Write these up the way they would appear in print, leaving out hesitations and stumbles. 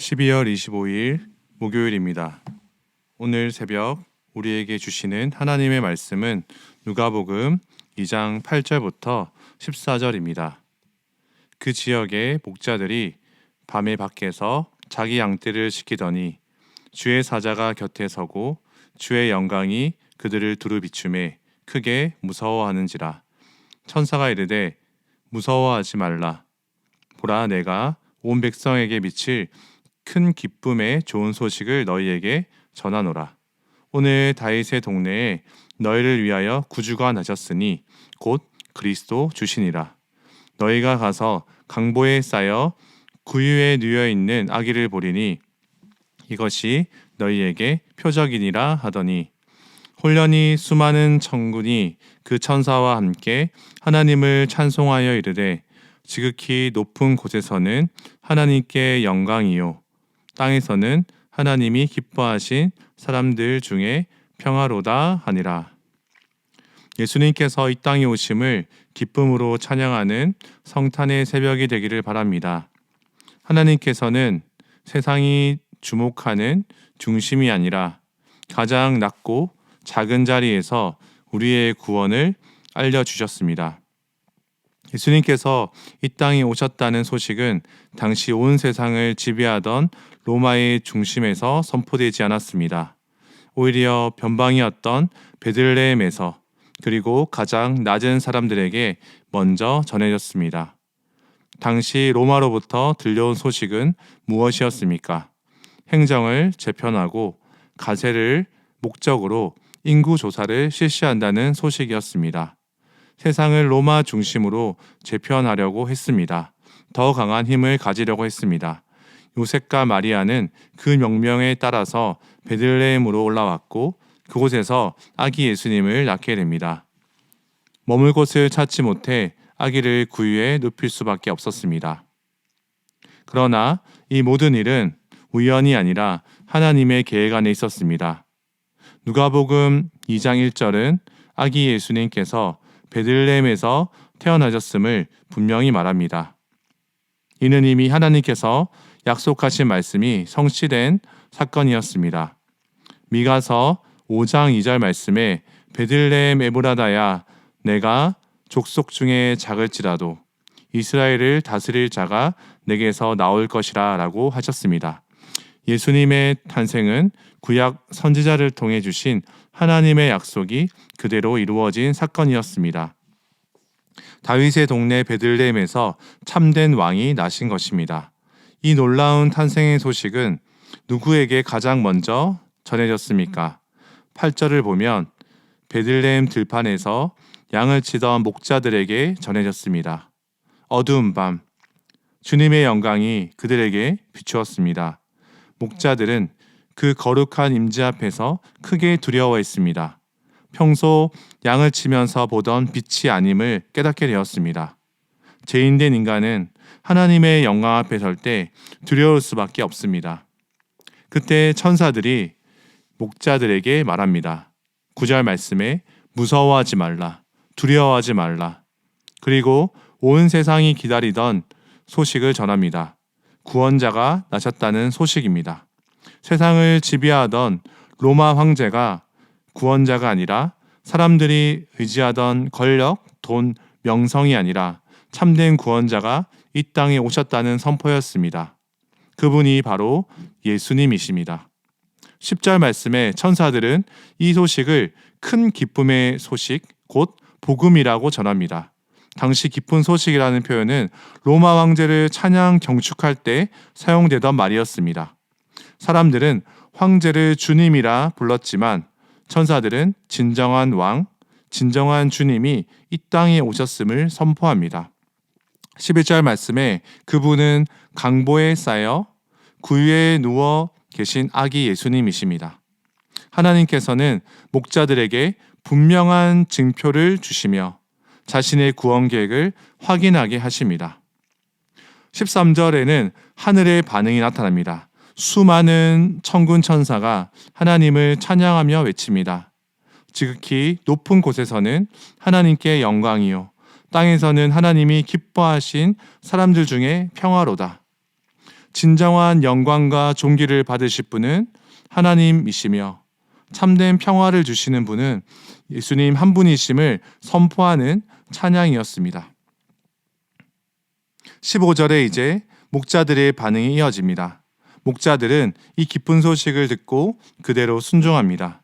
12월 25일 목요일입니다. 오늘 새벽 우리에게 주시는 하나님의 말씀은 누가복음 2장 8절부터 14절입니다. 그 지역의 목자들이 밤에 밖에서 자기 양떼를 지키더니 주의 사자가 곁에 서고 주의 영광이 그들을 두루 비추매 크게 무서워하는지라. 천사가 이르되 무서워하지 말라. 보라, 내가 온 백성에게 미칠 큰 기쁨의 좋은 소식을 너희에게 전하노라. 오늘 다윗의 동네에 너희를 위하여 구주가 나셨으니 곧 그리스도 주시니라. 너희가 가서 강보에 쌓여 구유에 누워 있는 아기를 보리니 이것이 너희에게 표적이니라 하더니, 홀련히 수많은 천군이 그 천사와 함께 하나님을 찬송하여 이르되 지극히 높은 곳에서는 하나님께 영광이요 땅에서는 하나님이 기뻐하신 사람들 중에 평화로다 하니라. 예수님께서 이 땅에 오심을 기쁨으로 찬양하는 성탄의 새벽이 되기를 바랍니다. 하나님께서는 세상이 주목하는 중심이 아니라 가장 낮고 작은 자리에서 우리의 구원을 알려주셨습니다. 예수님께서 이 땅에 오셨다는 소식은 당시 온 세상을 지배하던 로마의 중심에서 선포되지 않았습니다. 오히려 변방이었던 베들레헴에서, 그리고 가장 낮은 사람들에게 먼저 전해졌습니다. 당시 로마로부터 들려온 소식은 무엇이었습니까? 행정을 재편하고 가세를 목적으로 인구 조사를 실시한다는 소식이었습니다. 세상을 로마 중심으로 재편하려고 했습니다. 더 강한 힘을 가지려고 했습니다. 요셉과 마리아는 그 명령에 따라서 베들레헴으로 올라왔고 그곳에서 아기 예수님을 낳게 됩니다. 머물 곳을 찾지 못해 아기를 구유에 눕힐 수밖에 없었습니다. 그러나 이 모든 일은 우연이 아니라 하나님의 계획 안에 있었습니다. 누가복음 2장 1절은 아기 예수님께서 베들레헴에서 태어나셨음을 분명히 말합니다. 이는 이미 하나님께서 약속하신 말씀이 성취된 사건이었습니다. 미가서 5장 2절 말씀에 베들레헴 에브라다야, 내가 족속 중에 작을지라도 이스라엘을 다스릴 자가 내게서 나올 것이라 라고 하셨습니다. 예수님의 탄생은 구약 선지자를 통해 주신 하나님의 약속이 그대로 이루어진 사건이었습니다. 다윗의 동네 베들레헴에서 참된 왕이 나신 것입니다. 이 놀라운 탄생의 소식은 누구에게 가장 먼저 전해졌습니까? 8절을 보면 베들레헴 들판에서 양을 치던 목자들에게 전해졌습니다. 어두운 밤, 주님의 영광이 그들에게 비추었습니다. 목자들은 그 거룩한 임재 앞에서 크게 두려워했습니다. 평소 양을 치면서 보던 빛이 아님을 깨닫게 되었습니다. 죄인된 인간은 하나님의 영광 앞에 설 때 두려울 수밖에 없습니다. 그때 천사들이 목자들에게 말합니다. 9절 말씀에 무서워하지 말라, 두려워하지 말라. 그리고 온 세상이 기다리던 소식을 전합니다. 구원자가 나셨다는 소식입니다. 세상을 지배하던 로마 황제가 구원자가 아니라 사람들이 의지하던 권력, 돈, 명성이 아니라 참된 구원자가 이 땅에 오셨다는 선포였습니다. 그분이 바로 예수님이십니다. 10절 말씀에 천사들은 이 소식을 큰 기쁨의 소식, 곧 복음이라고 전합니다. 당시 기쁜 소식이라는 표현은 로마 황제를 찬양 경축할 때 사용되던 말이었습니다. 사람들은 황제를 주님이라 불렀지만 천사들은 진정한 왕, 진정한 주님이 이 땅에 오셨음을 선포합니다. 11절 말씀에 그분은 강보에 쌓여 구유에 누워 계신 아기 예수님이십니다. 하나님께서는 목자들에게 분명한 증표를 주시며 자신의 구원 계획을 확인하게 하십니다. 13절에는 하늘의 반응이 나타납니다. 수많은 천군 천사가 하나님을 찬양하며 외칩니다. 지극히 높은 곳에서는 하나님께 영광이요 땅에서는 하나님이 기뻐하신 사람들 중에 평화로다. 진정한 영광과 존귀를 받으실 분은 하나님이시며 참된 평화를 주시는 분은 예수님 한 분이심을 선포하는 찬양이었습니다. 15절에 이제 목자들의 반응이 이어집니다. 목자들은 이 기쁜 소식을 듣고 그대로 순종합니다.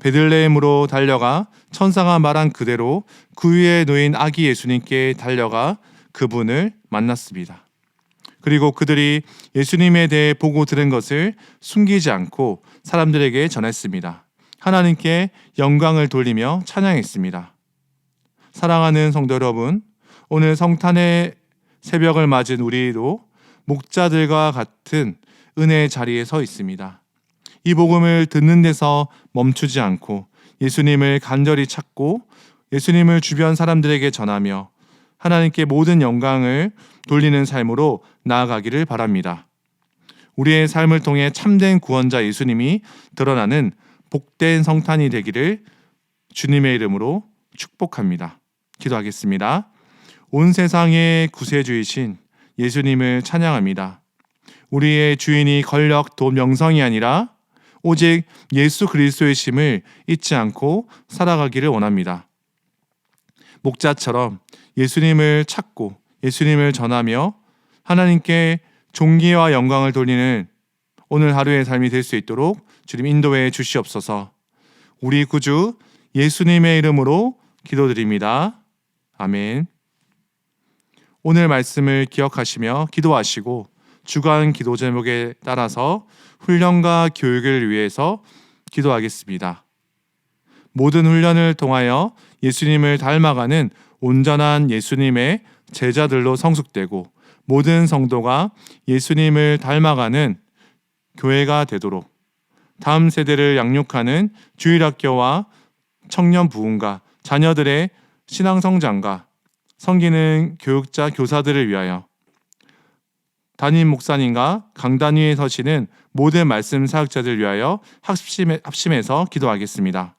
베들레헴으로 달려가 천사가 말한 그대로 그 위에 놓인 아기 예수님께 달려가 그분을 만났습니다. 그리고 그들이 예수님에 대해 보고 들은 것을 숨기지 않고 사람들에게 전했습니다. 하나님께 영광을 돌리며 찬양했습니다. 사랑하는 성도 여러분, 오늘 성탄의 새벽을 맞은 우리도 목자들과 같은 은혜의 자리에 서 있습니다. 이 복음을 듣는 데서 멈추지 않고 예수님을 간절히 찾고 예수님을 주변 사람들에게 전하며 하나님께 모든 영광을 돌리는 삶으로 나아가기를 바랍니다. 우리의 삶을 통해 참된 구원자 예수님이 드러나는 복된 성탄이 되기를 주님의 이름으로 축복합니다. 기도하겠습니다. 온 세상의 구세주이신 예수님을 찬양합니다. 우리의 주인이 권력, 돈, 명성이 아니라 오직 예수 그리스도의 심을 잊지 않고 살아가기를 원합니다. 목자처럼 예수님을 찾고 예수님을 전하며 하나님께 존귀와 영광을 돌리는 오늘 하루의 삶이 될 수 있도록 주님 인도해 주시옵소서. 우리 구주 예수님의 이름으로 기도드립니다. 아멘. 오늘 말씀을 기억하시며 기도하시고 주간 기도 제목에 따라서 훈련과 교육을 위해서 기도하겠습니다. 모든 훈련을 통하여 예수님을 닮아가는 온전한 예수님의 제자들로 성숙되고 모든 성도가 예수님을 닮아가는 교회가 되도록 다음 세대를 양육하는 주일학교와 청년 부흥과 자녀들의 신앙 성장과 섬기는 교육자 교사들을 위하여 담임 목사님과 강단 위에 서시는 모든 말씀 사역자들 위하여 합심해서 기도하겠습니다.